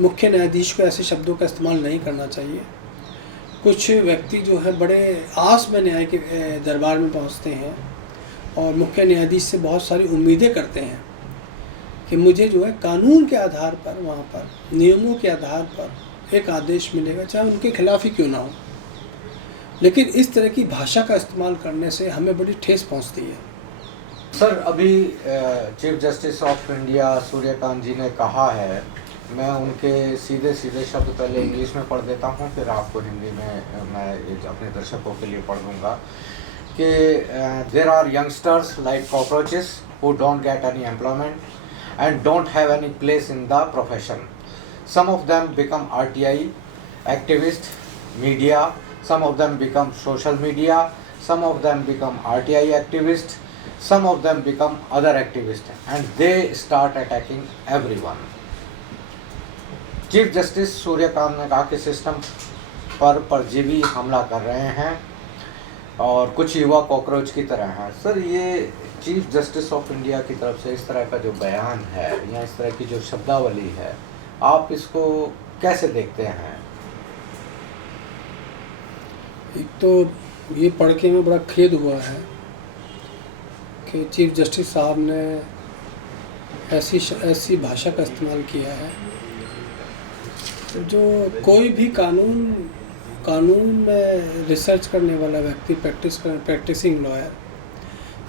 मुख्य न्यायाधीश को ऐसे शब्दों का इस्तेमाल नहीं करना चाहिए। कुछ व्यक्ति जो है बड़े आस में न्याय के दरबार में पहुंचते हैं और मुख्य न्यायाधीश से बहुत सारी उम्मीदें करते हैं कि मुझे जो है कानून के आधार पर, वहाँ पर नियमों के आधार पर एक आदेश मिलेगा, चाहे उनके खिलाफ ही क्यों ना हो। लेकिन इस तरह की भाषा का इस्तेमाल करने से हमें बड़ी ठेस पहुँचती है। सर, अभी chief justice of India Suryakant ji ने कहा है, मैं उनके सीधे सीधे शब्द पहले इंग्लिश में पढ़ देता हूँ, फिर आपको हिंदी में मैं अपने दर्शकों के लिए पढ़ दूँगा कि there are youngsters like cockroaches who don't get any employment and don't have any place in the profession. Some of them become RTI activists, media, some of them become social media, some of them become RTI activists, some of them become other activists, and they start attacking everyone. Chief justice Suryakant ने कहा कि system पर परजीवी हमला कर रहे हैं और कुछ युवा कॉकरोच की तरह हैं. सर, ये चीफ जस्टिस ऑफ इंडिया की तरफ से इस तरह का जो बयान है या इस तरह की जो शब्दावली है, आप इसको कैसे देखते हैं? एक तो ये पढ़ के में बड़ा खेद हुआ है कि चीफ जस्टिस साहब ने ऐसी भाषा का इस्तेमाल किया है जो कोई भी कानून में रिसर्च करने वाला व्यक्ति, प्रैक्टिसिंग लॉयर,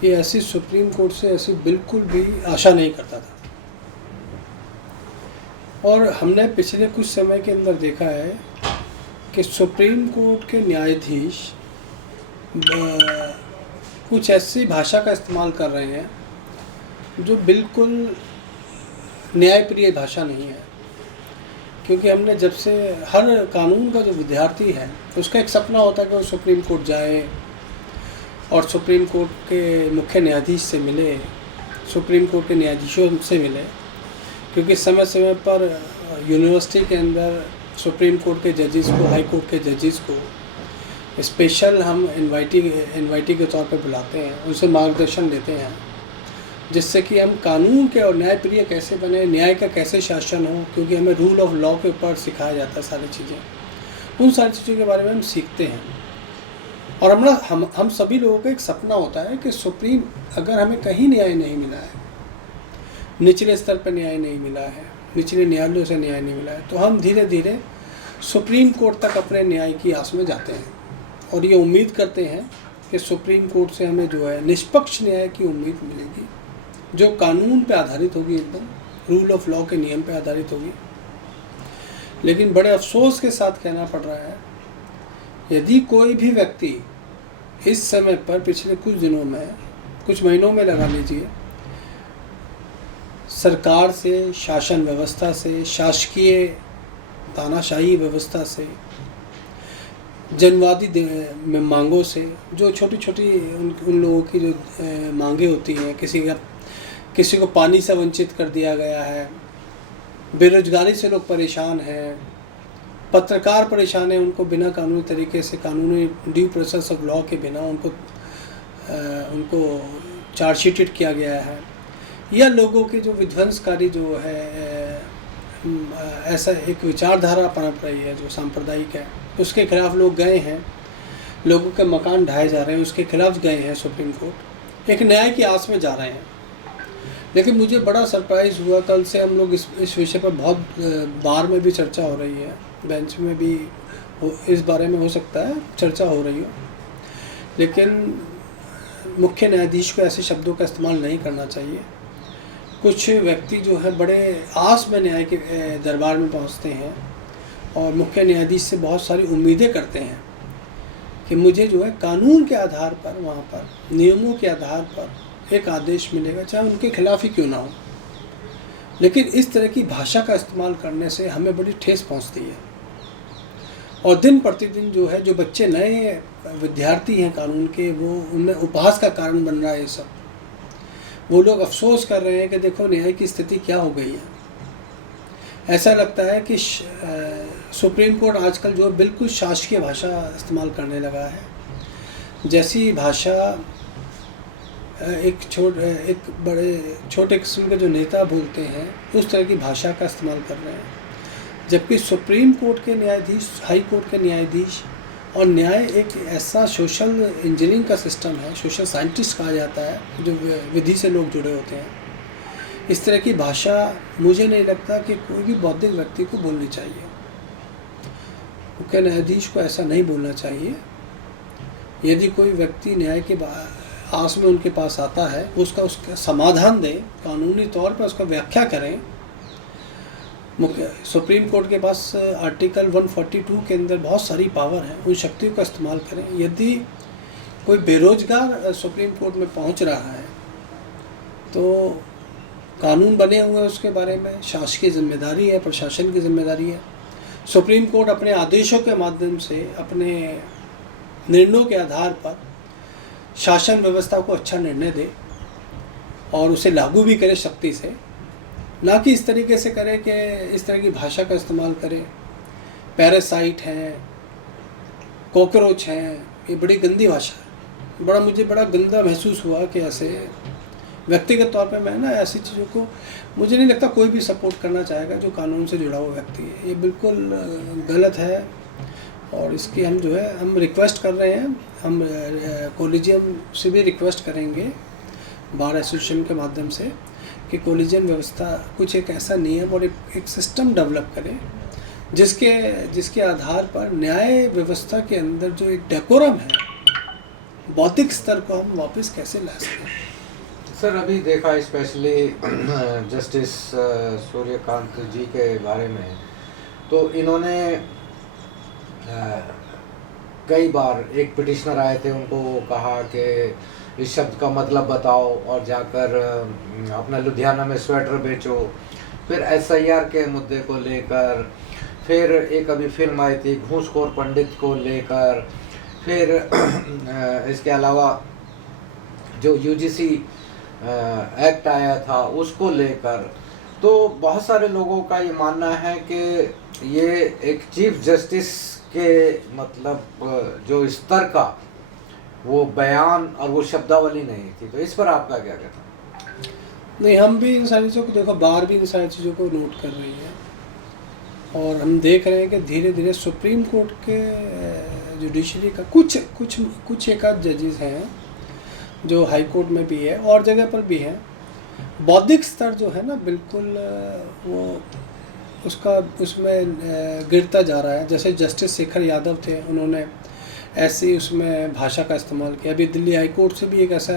ये ऐसी सुप्रीम कोर्ट से ऐसी बिल्कुल भी आशा नहीं करता था। और हमने पिछले कुछ समय के अंदर देखा है कि सुप्रीम कोर्ट के न्यायाधीश कुछ ऐसी भाषा का इस्तेमाल कर रहे हैं जो बिल्कुल न्यायप्रिय भाषा नहीं है। क्योंकि हमने जब से हर कानून का जो विद्यार्थी है उसका एक सपना होता है कि वो सुप्रीम कोर्ट जाए और सुप्रीम कोर्ट के मुख्य न्यायाधीश से मिले, सुप्रीम कोर्ट के न्यायाधीशों से मिले। क्योंकि समय समय पर यूनिवर्सिटी के अंदर सुप्रीम कोर्ट के जजेस को, हाई कोर्ट के जजेस को स्पेशल हम इनवाइटी के तौर पर बुलाते हैं, उनसे मार्गदर्शन लेते हैं, जिससे कि हम कानून के और न्यायप्रिय कैसे बने, न्याय का कैसे शासन हो। क्योंकि हमें रूल ऑफ लॉ के ऊपर सिखाया जाता है सारी चीज़ें, उन सारी चीज़ों के बारे में हम सीखते हैं। और हम सभी लोगों का एक सपना होता है कि सुप्रीम, अगर हमें कहीं न्याय नहीं मिला है, निचले स्तर पर न्याय नहीं मिला है, निचले न्यायालयों से न्याय नहीं मिला है, तो हम धीरे धीरे सुप्रीम कोर्ट तक अपने न्याय की आस में जाते हैं और ये उम्मीद करते हैं कि सुप्रीम कोर्ट से हमें जो है निष्पक्ष न्याय की उम्मीद मिलेगी, जो कानून पे आधारित होगी, एकदम रूल ऑफ लॉ के नियम पे आधारित होगी। लेकिन बड़े अफसोस के साथ कहना पड़ रहा है, यदि कोई भी व्यक्ति इस समय पर पिछले कुछ दिनों में, कुछ महीनों में लगा लीजिए, सरकार से, शासन व्यवस्था से, शासकीय तानाशाही व्यवस्था से, जनवादी मांगों से, जो छोटी छोटी उन लोगों की जो मांगे होती हैं, किसी को पानी से वंचित कर दिया गया है, बेरोजगारी से लोग परेशान हैं, पत्रकार परेशान हैं, उनको बिना कानूनी तरीके से, कानूनी ड्यू प्रोसेस ऑफ लॉ के बिना उनको चार्जशीटेड किया गया है, या लोगों की जो विध्वंसकारी जो है ऐसा एक विचारधारा पनप रही है जो सांप्रदायिक है, उसके खिलाफ लोग गए हैं, लोगों के मकान ढाए जा रहे हैं, उसके खिलाफ गए हैं सुप्रीम कोर्ट, एक न्याय की आस में जा रहे हैं। लेकिन मुझे बड़ा सरप्राइज़ हुआ, कल से हम लोग इस विषय पर बहुत बार में भी चर्चा हो रही है, बेंच में भी इस बारे में हो सकता है चर्चा हो रही हो, लेकिन मुख्य न्यायाधीश को ऐसे शब्दों का इस्तेमाल नहीं करना चाहिए। कुछ व्यक्ति जो है बड़े आस में न्याय के दरबार में पहुंचते हैं और मुख्य न्यायाधीश से बहुत सारी उम्मीदें करते हैं कि मुझे जो है कानून के आधार पर, वहाँ पर नियमों के आधार पर एक आदेश मिलेगा, चाहे उनके खिलाफ ही क्यों ना हो। लेकिन इस तरह की भाषा का इस्तेमाल करने से हमें बड़ी ठेस पहुँचती है। और दिन प्रतिदिन जो है, जो बच्चे नए विद्यार्थी हैं कानून के, वो उनमें उपहास का कारण बन रहा है ये सब। वो लोग अफसोस कर रहे हैं कि देखो न्याय की स्थिति क्या हो गई है। ऐसा लगता है कि सुप्रीम कोर्ट आजकल जो बिल्कुल शासकीय भाषा इस्तेमाल करने लगा है, जैसी भाषा एक बड़े छोटे किस्म के जो नेता बोलते हैं, उस तरह की भाषा का इस्तेमाल कर रहे हैं, जबकि सुप्रीम कोर्ट के न्यायाधीश, हाई कोर्ट के न्यायाधीश और न्याय एक ऐसा सोशल इंजीनियरिंग का सिस्टम है, सोशल साइंटिस्ट कहा जाता है, जो विधि से लोग जुड़े होते हैं। इस तरह की भाषा मुझे नहीं लगता कि कोई भी बौद्धिक व्यक्ति को बोलनी चाहिए। मुख्य न्यायाधीश को ऐसा नहीं बोलना चाहिए। यदि कोई व्यक्ति न्याय के आस में उनके पास आता है, उसका समाधान दें, कानूनी तौर पर उसका व्याख्या करें। सुप्रीम कोर्ट के पास आर्टिकल 142 के अंदर बहुत सारी पावर है, उन शक्तियों का इस्तेमाल करें। यदि कोई बेरोजगार सुप्रीम कोर्ट में पहुंच रहा है तो कानून बने हुए हैं उसके बारे में, शासकीय जिम्मेदारी है, प्रशासन की जिम्मेदारी है। सुप्रीम कोर्ट अपने आदेशों के माध्यम से, अपने निर्णयों के आधार पर शासन व्यवस्था को अच्छा निर्णय दे और उसे लागू भी करे शक्ति से, ना कि इस तरीके से करे कि इस तरह की भाषा का इस्तेमाल करे। पैरासाइट हैं, कॉकरोच हैं, ये बड़ी गंदी भाषा है। मुझे बड़ा गंदा महसूस हुआ कि ऐसे व्यक्तिगत तौर पे मैं ना ऐसी चीज़ों को, मुझे नहीं लगता कोई भी सपोर्ट करना चाहेगा जो कानून से जुड़ा हुआ व्यक्ति है। ये बिल्कुल गलत है और इसकी हम रिक्वेस्ट कर रहे हैं। हम कॉलेजियम से भी रिक्वेस्ट करेंगे बार एसोसिएशन के माध्यम से कि कॉलेजियम व्यवस्था कुछ एक ऐसा नियम और एक सिस्टम डेवलप करे जिसके आधार पर न्याय व्यवस्था के अंदर जो एक डेकोरम है, बौद्धिक स्तर को हम वापस कैसे ला सकें। सर, अभी देखा स्पेशली जस्टिस सूर्यकांत जी के बारे में, तो इन्होंने कई बार, एक पिटिशनर आए थे, उनको कहा कि इस शब्द का मतलब बताओ और जाकर अपना लुधियाना में स्वेटर बेचो। फिर SIR के मुद्दे को लेकर, फिर एक अभी फिल्म आई थी घूसखोर पंडित को लेकर, फिर इसके अलावा जो UGC एक्ट आया था उसको लेकर। तो बहुत सारे लोगों का ये मानना है कि ये एक चीफ जस्टिस के मतलब जो स्तर का वो बयान और वो शब्दावली नहीं थी। तो इस पर आपका क्या कहना है? नहीं, हम भी इन सारी चीज़ों को देखो, बार भी इन सारी चीज़ों को नोट कर रही है और हम देख रहे हैं कि धीरे धीरे सुप्रीम कोर्ट के जुडिशरी का कुछ एक आध जजेस हैं जो हाई कोर्ट में भी है और जगह पर भी है, बौद्धिक स्तर जो है ना बिल्कुल वो उसमें गिरता जा रहा है। जैसे जस्टिस शेखर यादव थे, उन्होंने ऐसी उसमें भाषा का इस्तेमाल किया। अभी दिल्ली हाई कोर्ट से भी एक ऐसा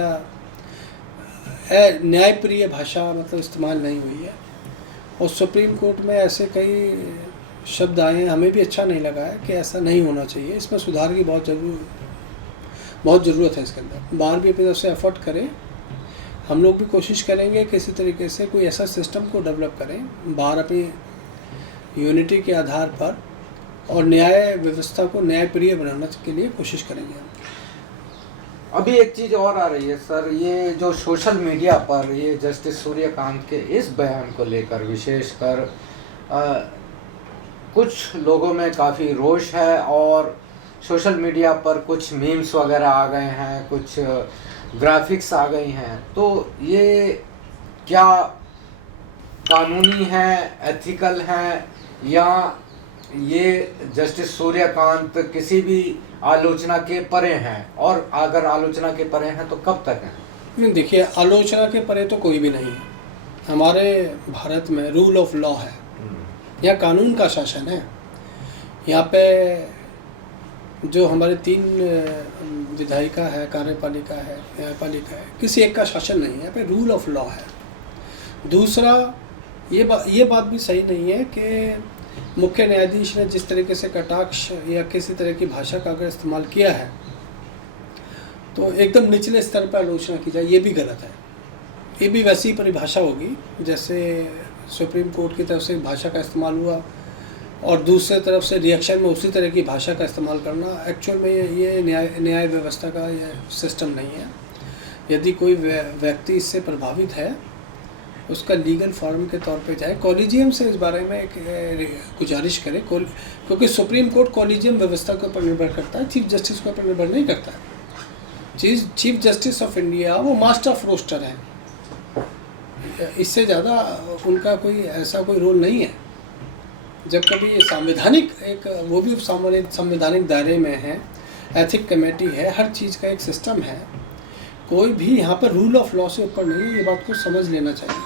न्यायप्रिय भाषा मतलब इस्तेमाल नहीं हुई है और सुप्रीम कोर्ट में ऐसे कई शब्द आए हैं, हमें भी अच्छा नहीं लगा है कि ऐसा नहीं होना चाहिए। इसमें सुधार की बहुत ज़रूरत है। इसके अंदर बार भी अपनी तरफ से एफर्ट करें, हम लोग भी कोशिश करेंगे किसी तरीके से कोई ऐसा सिस्टम को डेवलप करें बार अपनी यूनिटी के आधार पर और न्याय व्यवस्था को न्यायप्रिय बनाने के लिए कोशिश करेंगे। अभी एक चीज़ और आ रही है सर, ये जो सोशल मीडिया पर ये जस्टिस सूर्यकांत के इस बयान को लेकर विशेषकर कुछ लोगों में काफ़ी रोष है और सोशल मीडिया पर कुछ मीम्स वगैरह आ गए हैं, कुछ ग्राफिक्स आ गई हैं। तो ये क्या कानूनी है, एथिकल है, या ये जस्टिस सूर्यकांत किसी भी आलोचना के परे हैं? और अगर आलोचना के परे हैं तो कब तक हैं? नहीं, देखिए, आलोचना के परे तो कोई भी नहीं है। हमारे भारत में रूल ऑफ लॉ है, यहाँ कानून का शासन है। यहाँ पे जो हमारे 3 विधायिका है, कार्यपालिका है, न्यायपालिका है, किसी एक का शासन नहीं है। यहाँ पे रूल ऑफ लॉ है। दूसरा, ये बात भी सही नहीं है कि मुख्य न्यायाधीश ने जिस तरीके से कटाक्ष या किसी तरह की भाषा का अगर इस्तेमाल किया है तो एकदम निचले स्तर पर आलोचना की जाए, ये भी गलत है। ये भी वैसी परिभाषा होगी जैसे सुप्रीम कोर्ट की तरफ से भाषा का इस्तेमाल हुआ और दूसरे तरफ से रिएक्शन में उसी तरह की भाषा का इस्तेमाल करना। एक्चुअल में ये न्याय व्यवस्था का ये सिस्टम नहीं है। यदि कोई व्यक्ति इससे प्रभावित है, उसका लीगल फॉर्म के तौर पे जाए, कॉलेजियम से इस बारे में एक गुजारिश करे, क्योंकि सुप्रीम कोर्ट कॉलेजियम व्यवस्था के ऊपर निर्भर करता है, चीफ जस्टिस के ऊपर निर्भर नहीं करता है। चीफ जस्टिस ऑफ इंडिया वो मास्टर ऑफ रोस्टर है, इससे ज़्यादा उनका कोई ऐसा कोई रोल नहीं है। जब कभी ये संवैधानिक एक वो भी संवैधानिक दायरे में है, एथिक कमेटी है, हर चीज़ का एक सिस्टम है, कोई भी यहाँ पर रूल ऑफ लॉ से ऊपर नहीं है, ये बात को समझ लेना चाहिए।